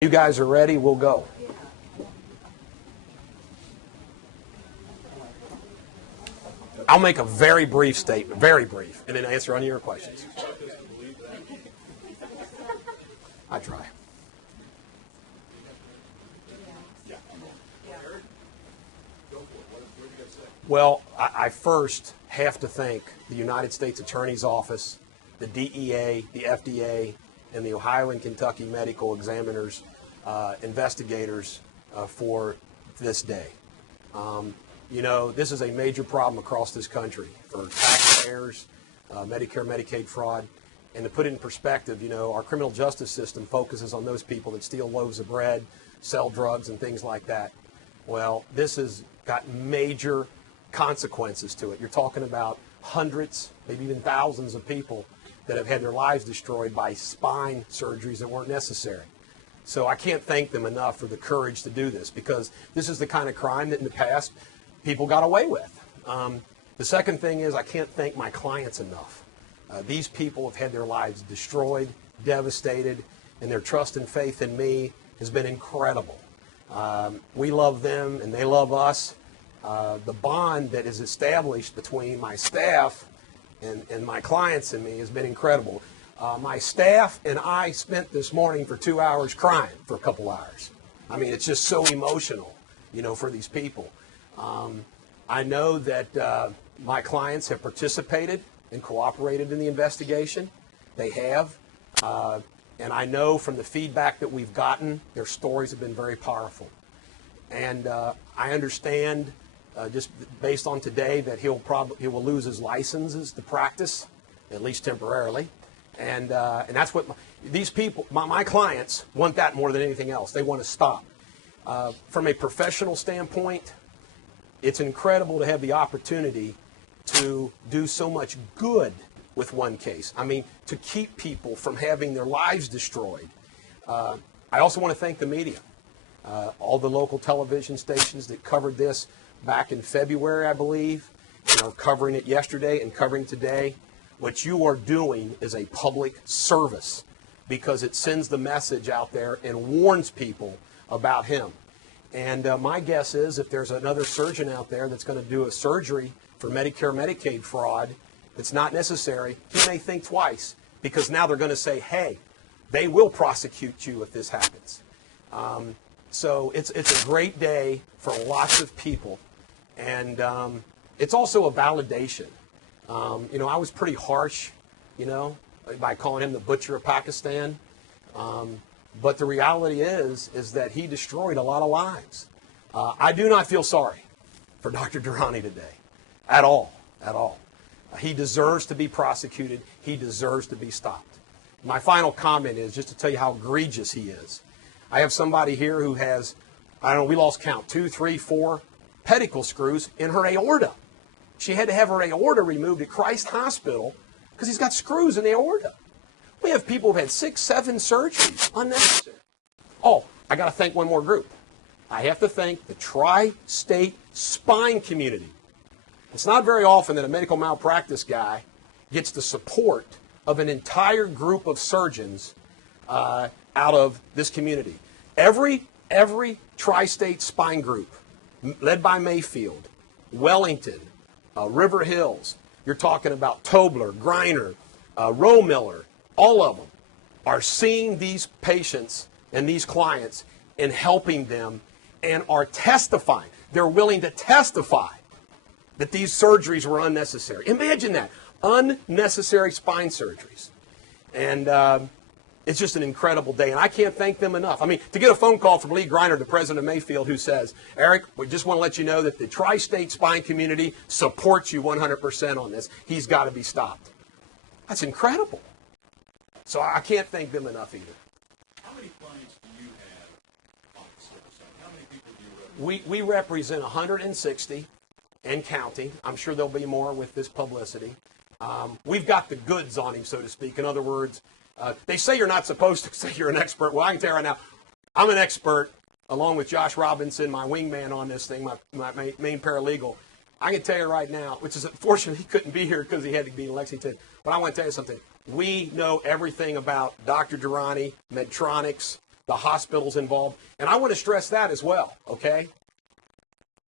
You guys are ready, we'll go. I'll make a very brief statement, very brief, and then answer any of your questions. I try. Well, I first have to thank the United States Attorney's Office, the DEA, the FDA, and the Ohio and Kentucky medical examiners, investigators for this day. You know, this is a major problem across this country for taxpayers, Medicare, Medicaid fraud. And to put it in perspective, you know, our criminal justice system focuses on those people that steal loaves of bread, sell drugs, and things like that. Well, this has got major consequences to it. You're talking about hundreds, maybe even thousands of people that have had their lives destroyed by spine surgeries that weren't necessary. So I can't thank them enough for the courage to do this, because this is the kind of crime that in the past people got away with. The second thing is I can't thank my clients enough. These people have had their lives destroyed, devastated, and their trust and faith in me has been incredible. We love them and they love us. The bond that is established between my staff and my clients and me has been incredible. My staff and I spent this morning for 2 hours crying for a couple hours. I mean, it's just so emotional, you know, for these people. I know that my clients have participated and cooperated in the investigation. They have. And I know from the feedback that we've gotten, their stories have been very powerful. And I understand, just based on today, that he will lose his licenses to practice, at least temporarily. And that's what these people, my clients, want that more than anything else. They want to stop. From a professional standpoint, it's incredible to have the opportunity to do so much good with one case. I mean, to keep people from having their lives destroyed. I also want to thank the media, all the local television stations that covered this back in February, I believe, and are covering it yesterday and covering today. What you are doing is a public service, because it sends the message out there and warns people about him. And my guess is if there's another surgeon out there that's going to do a surgery for Medicare, Medicaid fraud that's not necessary, he may think twice, because now they're going to say, hey, they will prosecute you if this happens. So it's a great day for lots of people. And it's also a validation. You know, I was pretty harsh, you know, by calling him the butcher of Pakistan. But the reality is that he destroyed a lot of lives. I do not feel sorry for Dr. Durrani today, at all, at all. He deserves to be prosecuted. He deserves to be stopped. My final comment is just to tell you how egregious he is. I have somebody here who has, I don't know, we lost count, 2, 3, 4 pedicle screws in her aorta. She had to have her aorta removed at Christ Hospital because he's got screws in the aorta. We have people who've had 6, 7 surgeries, unnecessary. Oh, I got to thank one more group. I have to thank the tri-state spine community. It's not very often that a medical malpractice guy gets the support of an entire group of surgeons out of this community. Every tri-state spine group, led by Mayfield, Wellington, River Hills, you're talking about Tobler, Greiner, Roe-Miller, all of them are seeing these patients and these clients and helping them and are testifying. They're willing to testify that these surgeries were unnecessary. Imagine that, unnecessary spine surgeries. And it's just an incredible day, and I can't thank them enough. I mean, to get a phone call from Lee Greiner, the president of Mayfield, who says, Eric, we just want to let you know that the tri-state spine community supports you 100% on this. He's got to be stopped. That's incredible. So I can't thank them enough either. How many clients do you have on the service? How many people do you represent? We represent 160 and counting. I'm sure there'll be more with this publicity. We've got the goods on him, so to speak. In other words, they say you're not supposed to say you're an expert. Well, I can tell you right now, I'm an expert, along with Josh Robinson, my wingman on this thing, my main paralegal. I can tell you right now, which is unfortunate he couldn't be here because he had to be in Lexington, but I want to tell you something. We know everything about Dr. Durrani, Medtronics, the hospitals involved. And I want to stress that as well, okay?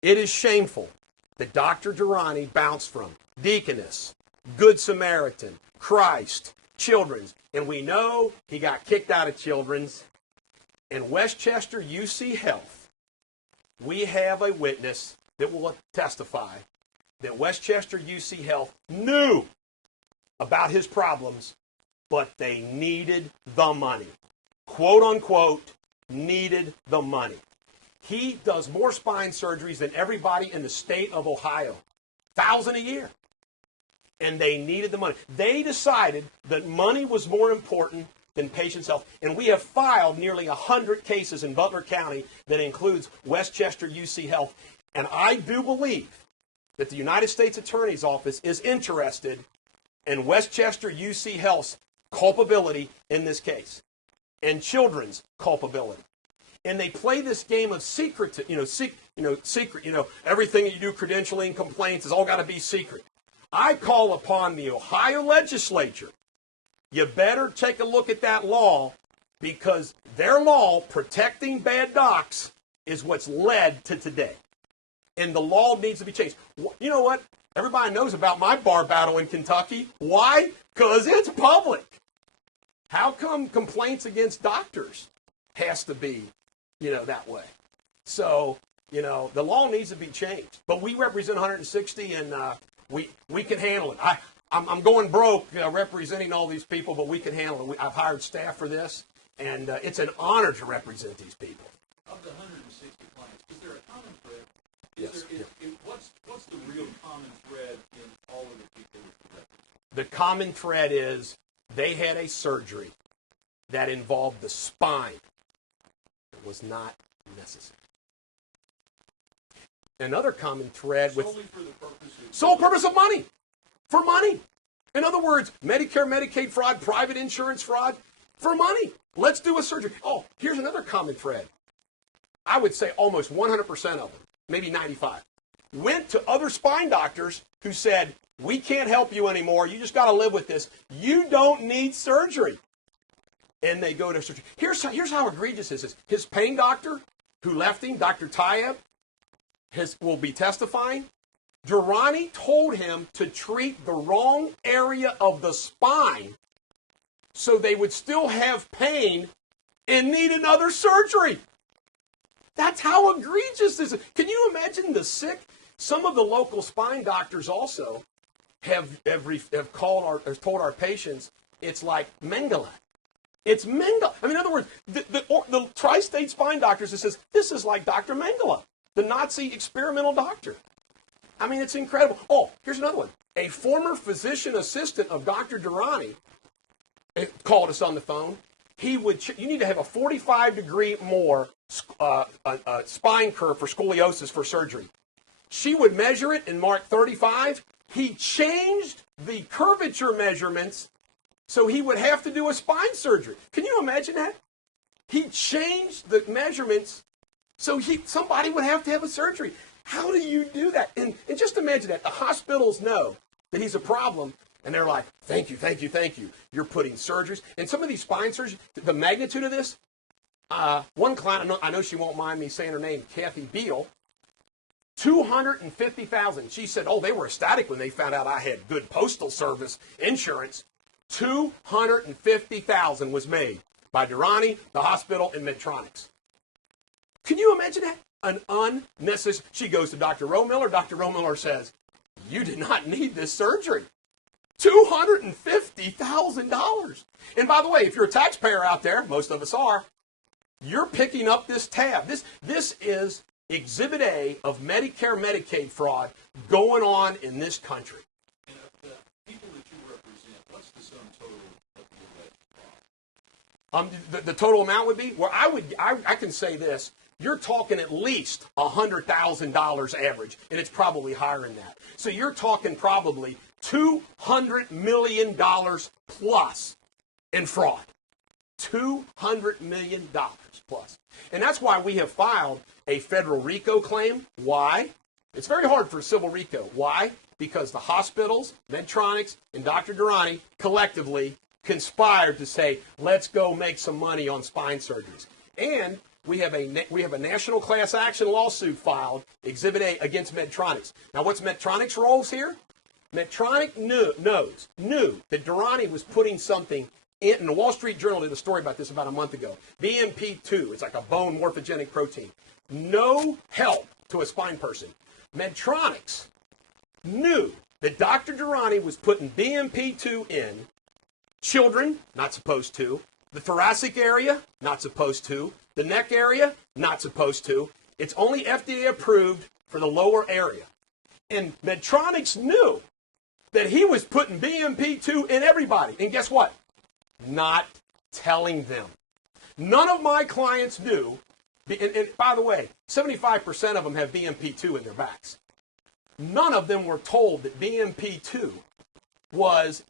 It is shameful that Dr. Durrani bounced from Deaconess, Good Samaritan, Christ, Children's. And we know he got kicked out of Children's. In Westchester UC Health, we have a witness that will testify that Westchester UC Health knew about his problems, but they needed the money. Quote unquote, needed the money. He does more spine surgeries than everybody in the state of Ohio. 1,000 a year. And they needed the money. They decided that money was more important than patients' health. And we have filed nearly 100 cases in Butler County that includes Westchester UC Health. And I do believe that the United States Attorney's Office is interested in Westchester UC Health's culpability in this case, and Children's culpability. And they play this game of secret, secret, everything that you do, credentialing, complaints, has all got to be secret. I call upon the Ohio legislature, you better take a look at that law, because their law protecting bad docs is what's led to today. And the law needs to be changed. You know what? Everybody knows about my bar battle in Kentucky. Why? Because it's public. How come complaints against doctors has to be, that way? So, the law needs to be changed. But we represent 160, and we can handle it. I'm going broke representing all these people, but we can handle it. I've hired staff for this, and it's an honor to represent these people. Of the 160 clients, is there a common thread? Yes. What's the real common thread in all of the people that you represent? The common thread is they had a surgery that involved the spine. It was not necessary. Another common thread with Solely for the purpose of sole purpose of money. For money. In other words, Medicare, Medicaid fraud, private insurance fraud, for money. Let's do a surgery. Oh, here's another common thread. I would say almost 100% of them, maybe 95, went to other spine doctors who said, we can't help you anymore. You just got to live with this. You don't need surgery. And they go to surgery. Here's how egregious this is. His pain doctor who left him, Dr. Tayeb, will be testifying. Durrani told him to treat the wrong area of the spine so they would still have pain and need another surgery. That's how egregious this is. Can you imagine the sick? Some of the local spine doctors also have told our patients it's like Mengele. It's Mengele. I mean, in other words, the tri-state spine doctors says this is like Dr. Mengele, the Nazi experimental doctor. I mean, it's incredible. Oh, here's another one. A former physician assistant of Dr. Durrani called us on the phone. You need to have a 45-degree more spine curve for scoliosis for surgery. She would measure it and mark 35. He changed the curvature measurements so he would have to do a spine surgery. Can you imagine that? He changed the measurements so somebody would have to have a surgery. How do you do that? And just imagine that. The hospitals know that he's a problem, and they're like, thank you, thank you, thank you. You're putting surgeries. And some of these spine surgeries, the magnitude of this, one client, I know she won't mind me saying her name, Kathy Beal, $250,000. She said, they were ecstatic when they found out I had good postal service insurance. $250,000 was made by Durrani, the hospital, and Medtronics. Can you imagine that? An unnecessary. She goes to Dr. Rohmiller. Dr. Rohmiller says, you did not need this surgery. $250,000. And by the way, if you're a taxpayer out there, most of us are, you're picking up this tab. This is Exhibit A of Medicare, Medicaid fraud going on in this country. And of the people that you represent, what's the sum total of the alleged fraud? The total amount would be, well, I can say this. You're talking at least $100,000 average, and it's probably higher than that. So you're talking probably $200 million plus in fraud. $200 million plus. And that's why we have filed a federal RICO claim. Why? It's very hard for civil RICO. Why? Because the hospitals, Medtronics, and Dr. Durrani collectively conspired to say, let's go make some money on spine surgeries. And we have a national class action lawsuit filed, Exhibit A, against Medtronics. Now, what's Medtronic's roles here? Medtronic knew that Durrani was putting something in the Wall Street Journal did a story about this about a month ago. BMP2, it's like a bone morphogenic protein. No help to a spine person. Medtronics knew that Dr. Durrani was putting BMP2 in children, not supposed to, the thoracic area, not supposed to, the neck area, not supposed to. It's only FDA approved for the lower area. And Medtronics knew that he was putting BMP2 in everybody. And guess what? Not telling them. None of my clients knew, and by the way, 75% of them have BMP2 in their backs. None of them were told that BMP2 was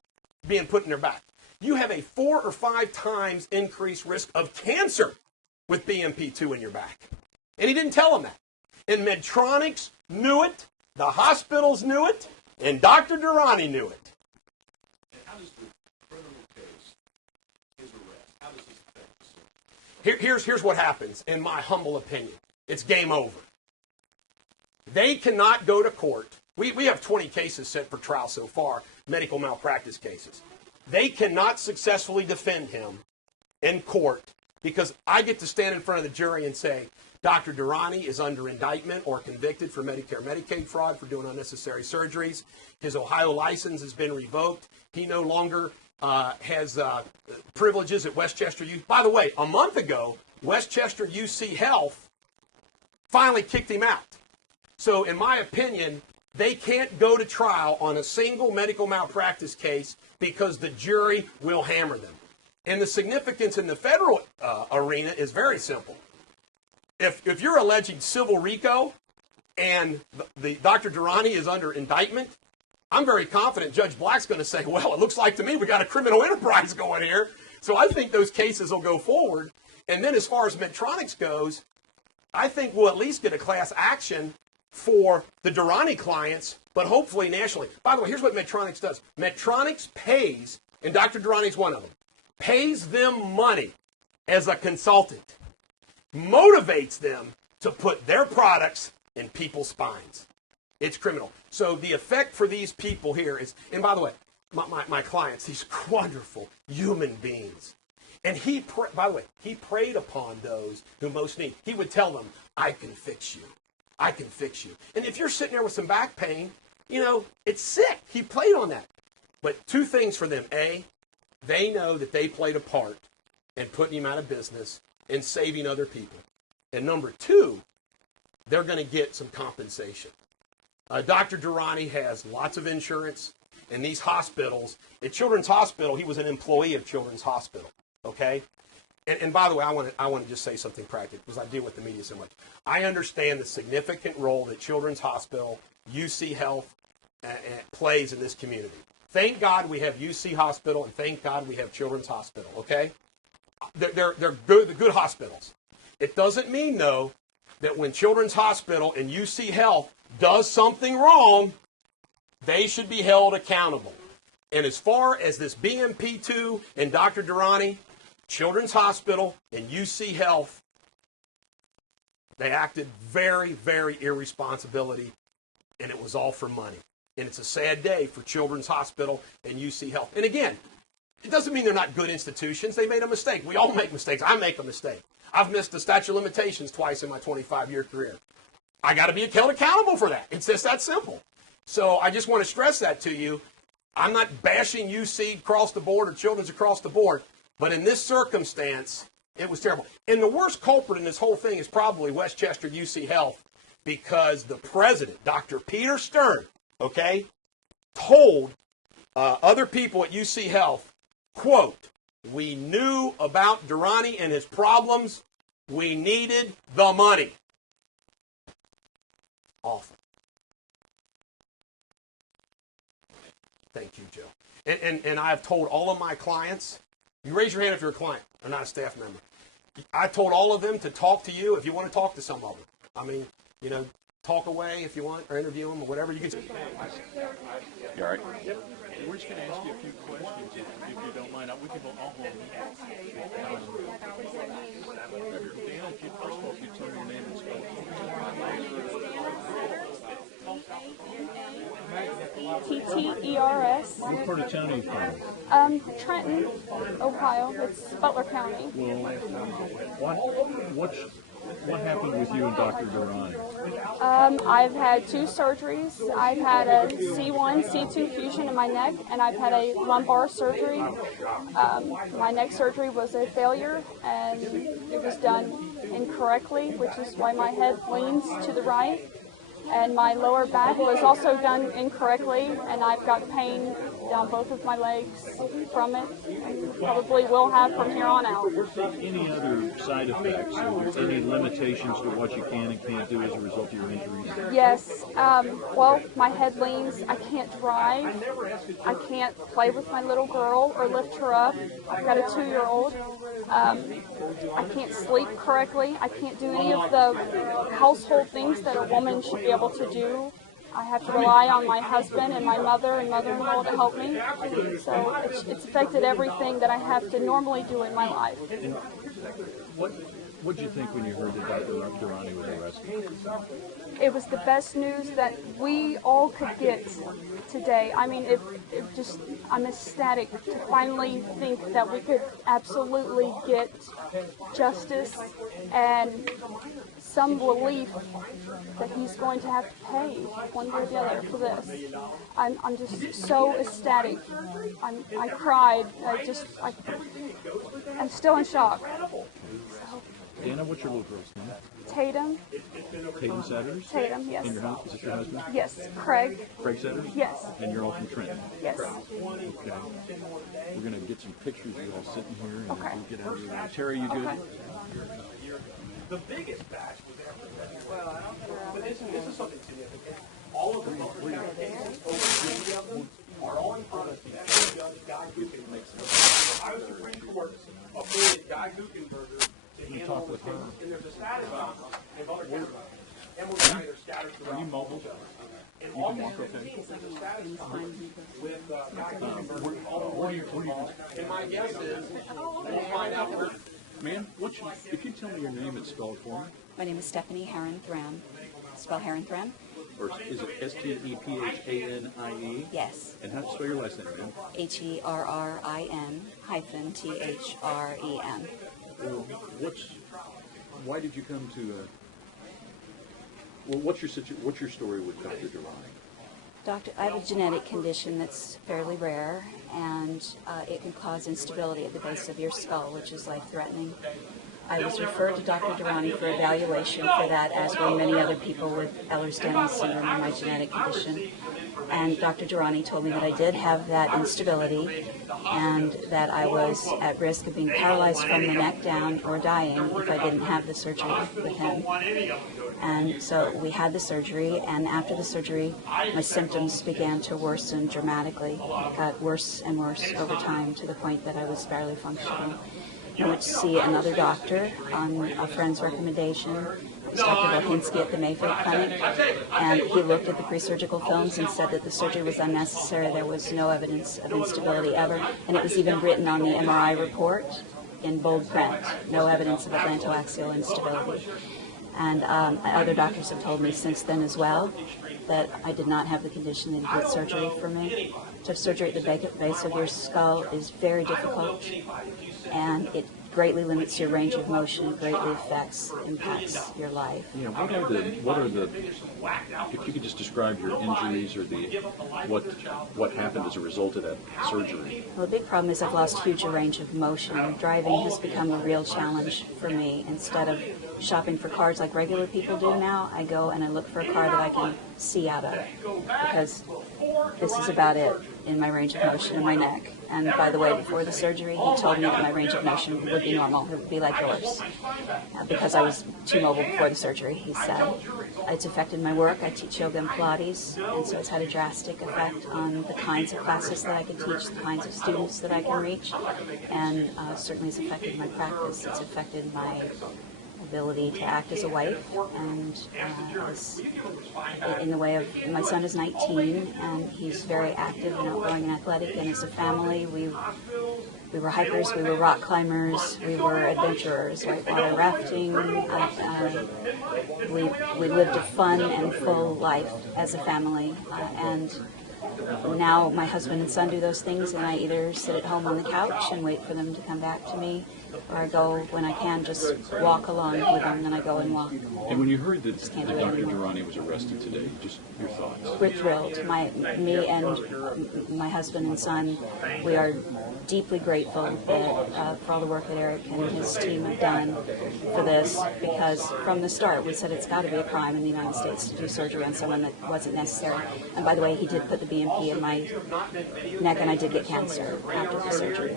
being put in their back. You have a 4 or 5 times increased risk of cancer with BMP2 in your back. And he didn't tell them that. And Medtronics knew it, the hospitals knew it, and Dr. Durrani knew it. And how does the criminal case, his arrest, how does this affect the case? Here's what happens, in my humble opinion. It's game over. They cannot go to court. We have 20 cases set for trial so far, medical malpractice cases. They cannot successfully defend him in court because I get to stand in front of the jury and say, Dr. Durrani is under indictment or convicted for Medicare Medicaid fraud for doing unnecessary surgeries. His Ohio license has been revoked. He no longer has privileges at Westchester U. By the way, a month ago, Westchester UC Health finally kicked him out. So in my opinion, they can't go to trial on a single medical malpractice case because the jury will hammer them. And the significance in the federal arena is very simple. If you're alleging civil RICO and the Dr. Durrani is under indictment, I'm very confident Judge Black's going to say, well, it looks like to me we got a criminal enterprise going here. So I think those cases will go forward. And then as far as Medtronics goes, I think we'll at least get a class action for the Durrani clients, but hopefully nationally. By the way, here's what Medtronics does. Medtronics pays, and Dr. Durrani's one of them, pays them money as a consultant, motivates them to put their products in people's spines. It's criminal. So the effect for these people here is, and by the way, my clients, these wonderful human beings. And by the way, he preyed upon those who most need. He would tell them, I can fix you. I can fix you. And if you're sitting there with some back pain, it's sick. He played on that. But 2 things for them. A, they know that they played a part in putting him out of business and saving other people. And number 2, they're going to get some compensation. Dr. Durrani has lots of insurance, and these hospitals, at Children's Hospital, he was an employee of Children's Hospital, okay? And by the way, I want to just say something practical because I deal with the media so much. I understand the significant role that Children's Hospital, UC Health, plays in this community. Thank God we have UC Hospital, and thank God we have Children's Hospital, okay? They're good hospitals. It doesn't mean, though, that when Children's Hospital and UC Health does something wrong, they should be held accountable. And as far as this BMP2 and Dr. Durrani, Children's Hospital and UC Health, they acted very, very irresponsibility, and it was all for money. And it's a sad day for Children's Hospital and UC Health. And again, it doesn't mean they're not good institutions. They made a mistake. We all make mistakes. I make a mistake. I've missed the statute of limitations twice in my 25-year career. I got to be held accountable for that. It's just that simple. So I just want to stress that to you. I'm not bashing UC across the board or Children's across the board. But in this circumstance, it was terrible. And the worst culprit in this whole thing is probably Westchester UC Health because the president, Dr. Peter Stern, okay, told other people at UC Health, quote, we knew about Durrani and his problems. We needed the money. Awful. Thank you, Joe. And I've told all of my clients, you raise your hand if you're a client or not a staff member. I told all of them to talk to you if you want to talk to some of them. I mean, talk away if you want, or interview them, or whatever. You can. You all right? We're just going to ask you a few questions, if you don't mind. We can all hold. Dan, if you first of all, if you tell me your name and spell Teters. What part of town are you from? Trenton, Ohio. It's Butler County. Well, what happened with you and Dr. Durrani? I've had 2 surgeries. I've had a C1, C2 fusion in my neck, and I've had a lumbar surgery. My neck surgery was a failure, and it was done incorrectly, which is why my head leans to the right. And my lower back was also done incorrectly, and I've got pain down both of my legs from it, and probably will have from here on out. Any other side effects, or any limitations to what you can and can't do as a result of your injuries? Yes, well, my head leans, I can't drive, I can't play with my little girl or lift her up. I've got a 2-year-old. I can't sleep correctly. I can't do any of the household things that a woman should be able to do. I have to rely on my husband and my mother and mother-in-law to help me. So it's affected everything that I have to normally do in my life. What did you think when you heard that Dr. Durrani was arrested? It was the best news that we all could get today. I mean, I'm ecstatic to finally think that we could absolutely get justice and some relief that he's going to have to pay one way or the other for this. I'm just so ecstatic. I cried. I'm still in shock. Dana, what's your little girl's name? Tatum. Tatum Setters? Tatum, yes. And your husband? Is this your husband? Yes. Craig. Craig Setters? Yes. And you're all from Trenton? Yes. Okay. We're going to get some pictures of you all sitting here, and Okay. we'll get out of here. Terry, you good? Okay. The biggest batch was after but this is something significant. All of the cases are all in front of Judge Guy Guckenberger. I was Supreme Court appointed Guy Guckenberger to handle the case, and there's a status conference and other cases. And we're going to scattered throughout. Are you mobile? And August 15th, there's a status conference with Guy Guckenberger all the way involved. And my guess is we'll find out where. Ma'am, if you tell me your name and spell it for me. My name is Stephanie Heron-Thram. Spell Heron-Thram? Or is it S-T-E-P-H-A-N-I-E? Yes. And how do you spell your last name, ma'am? Herrin-Threm. Why did you come to what's your story with Dr. Durrani? Doctor, I have a genetic condition that's fairly rare, and it can cause instability at the base of your skull, which is life-threatening. I was referred to Dr. Durrani for evaluation for that, as were many other people with Ehlers-Danlos syndrome and my genetic condition. And Dr. Durrani told me that I did have that instability and that I was at risk of being paralyzed from the neck down or dying if I didn't have the surgery with him. And so we had the surgery, and after the surgery, my symptoms began to worsen dramatically. It got worse and worse over time to the point that I was barely functional. I went to see another doctor on a friend's recommendation. It was Dr. Volhinsky at the Mayfield Clinic, and he looked at the pre-surgical films and said that the surgery was unnecessary. There was no evidence of instability ever, and it was even written on the MRI report in bold print, no evidence of atlantoaxial instability. And other doctors have told me since then as well that I did not have the condition that he did surgery for me. To have surgery at the base of your skull is very difficult, and it greatly limits your range of motion, greatly impacts your life. Yeah, what are the if you could just describe your injuries or what happened as a result of that surgery? Well, the big problem is I've lost huge range of motion. Driving has become a real challenge for me. Instead of shopping for cars like regular people do now, I go and I look for a car that I can see out of, because this is about it in my range of motion in my neck. And by the way, before the surgery, he told me that my range of motion would be normal. It would be like yours. Because I was too mobile before the surgery, he said. It's affected my work. I teach yoga and Pilates, and so it's had a drastic effect on the kinds of classes that I can teach, the kinds of students that I can reach, and certainly it's affected my practice. It's affected my ability to act as a wife, and in the way of, my son is 19, and he's very active and outgoing and athletic, and as a family, we were hikers, we were rock climbers, we were adventurers, whitewater rafting. We lived a fun and full life as a family, and now my husband and son do those things, and I either sit at home on the couch and wait for them to come back to me, or I go, when I can, just walk along with them, and I go and walk. And when you heard that Dr. Durrani was arrested today, just your thoughts? We're thrilled. Me and my husband and son, we are deeply grateful for all the work that Eric and his team have done for this, because from the start we said it's got to be a crime in the United States to do surgery on someone that wasn't necessary. And by the way, he did put the BMP in my neck, and I did get cancer after the surgery.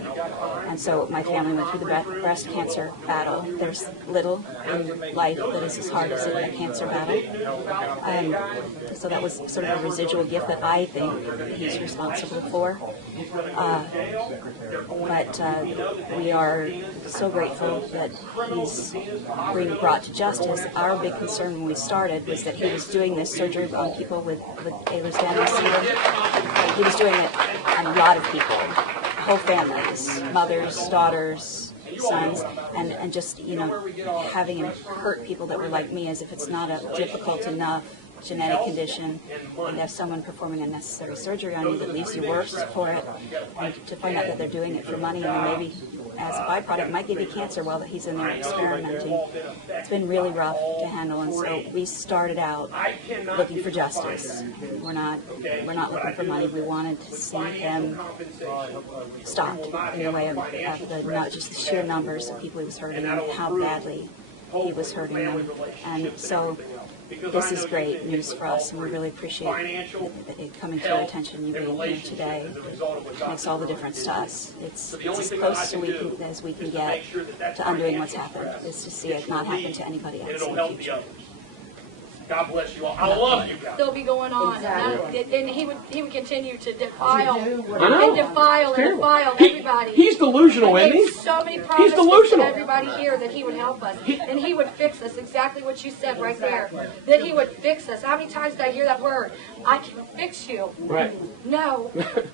And so my family went through the breast cancer battle. There's little in life that is as hard as a cancer battle. So that was sort of a residual gift that I think he's responsible for. But we are so grateful that he's being brought to justice. Our big concern when we started was that he was doing this surgery on people with Ehlers-Danlos syndrome. He was doing it on a lot of people, whole families, mothers, daughters, sons, and just, having him hurt people that were like me, as if it's not a difficult enough genetic condition, and have someone performing unnecessary surgery on you that leaves you worse for it, and to find out that they're doing it for money, and maybe as a byproduct might give you cancer while he's in there experimenting. It's been really rough to handle, and so we started out looking for justice. We're not looking for money. We wanted to see him stopped in the way of not just the sheer numbers of people he was hurting and how badly he was hurting them. And so this is great news for us, and we really appreciate it coming to your attention, you being here today. It makes all the difference to us. It's as close as we can get to undoing what's happened, is to see it not happen to anybody else in the future. God bless you all. I love you guys. Still be going on, Exactly. and he would continue to defile everybody. He's delusional, isn't he? So many promises to everybody here that he would help us, and he would fix us. Exactly what you said right there. That he would fix us. How many times did I hear that word? I can fix you. Right. No,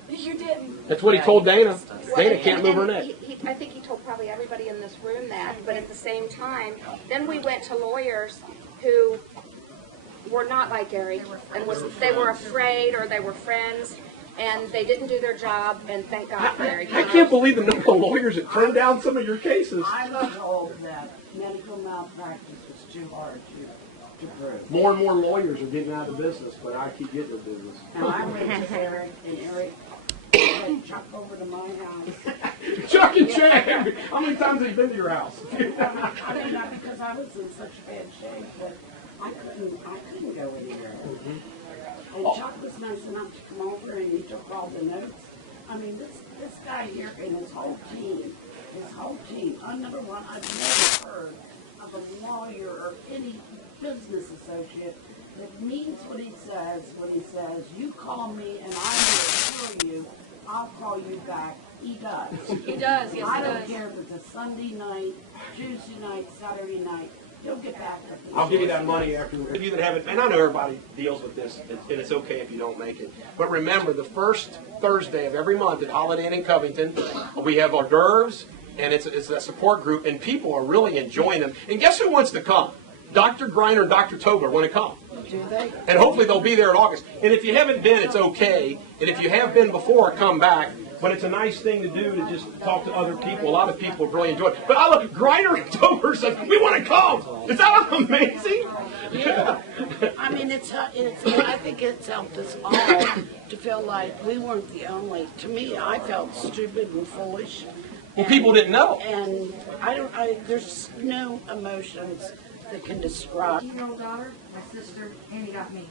you didn't. That's what he told Dana. Dana can't move her neck. I think he told probably everybody in this room that, but at the same time, then we went to lawyers who were not like Eric, and they were afraid, or they were friends, and they didn't do their job, and thank God for Eric. I can't believe the number of lawyers that turned down some of your cases. I was told that medical malpractice was too hard to prove. More and more lawyers are getting out of the business, but I keep getting the business. And I went to Eric, and Eric said, Chuck over to my house. Chuck and Chad, how many times have you been to your house? I don't know, because I was in such bad shape that I couldn't go anywhere. And Chuck was nice enough to come over, and he took all the notes. I mean, this guy here and his whole team, number one, I've never heard of a lawyer or any business associate that means what he says when he says, you call me and I will assure you, I'll call you back. He does. He does, yes, I don't care if it's a Sunday night, Tuesday night, Saturday night. He'll get back with you. I'll give you that money after. If you that haven't, and I know everybody deals with this, and it's okay if you don't make it. But remember, the first Thursday of every month at Holiday Inn in Covington, we have hors d'oeuvres, and it's a support group, and people are really enjoying them. And guess who wants to come? Dr. Greiner and Dr. Tobler want to come. Do they? And hopefully they'll be there in August. And if you haven't been, it's okay. And if you have been before, come back. But it's a nice thing to do to just talk to other people. A lot of people really enjoy it. But I love Greiner and Tobler says, we want to come. Is that amazing? Yeah. I mean, I think it's helped us all to feel like we weren't the only. To me, I felt stupid and foolish. Well, people didn't know. And there's no emotions that can describe. 18-year-old daughter, my sister, and he got me.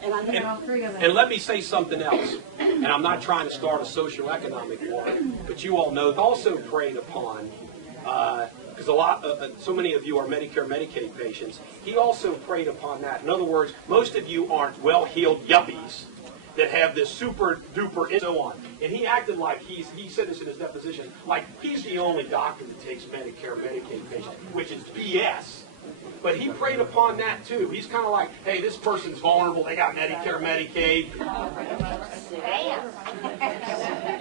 And I know all three of them. And let me say something else. And I'm not trying to start a socioeconomic war, but you all know, also preyed upon, because so many of you are Medicare, Medicaid patients. He also preyed upon that. In other words, most of you aren't well-heeled yuppies, that have this super duper and so on. And he acted like he said this in his deposition, like he's the only doctor that takes Medicare, Medicaid patients, which is BS. But he preyed upon that too. He's kind of like, hey, this person's vulnerable. They got Medicare, Medicaid.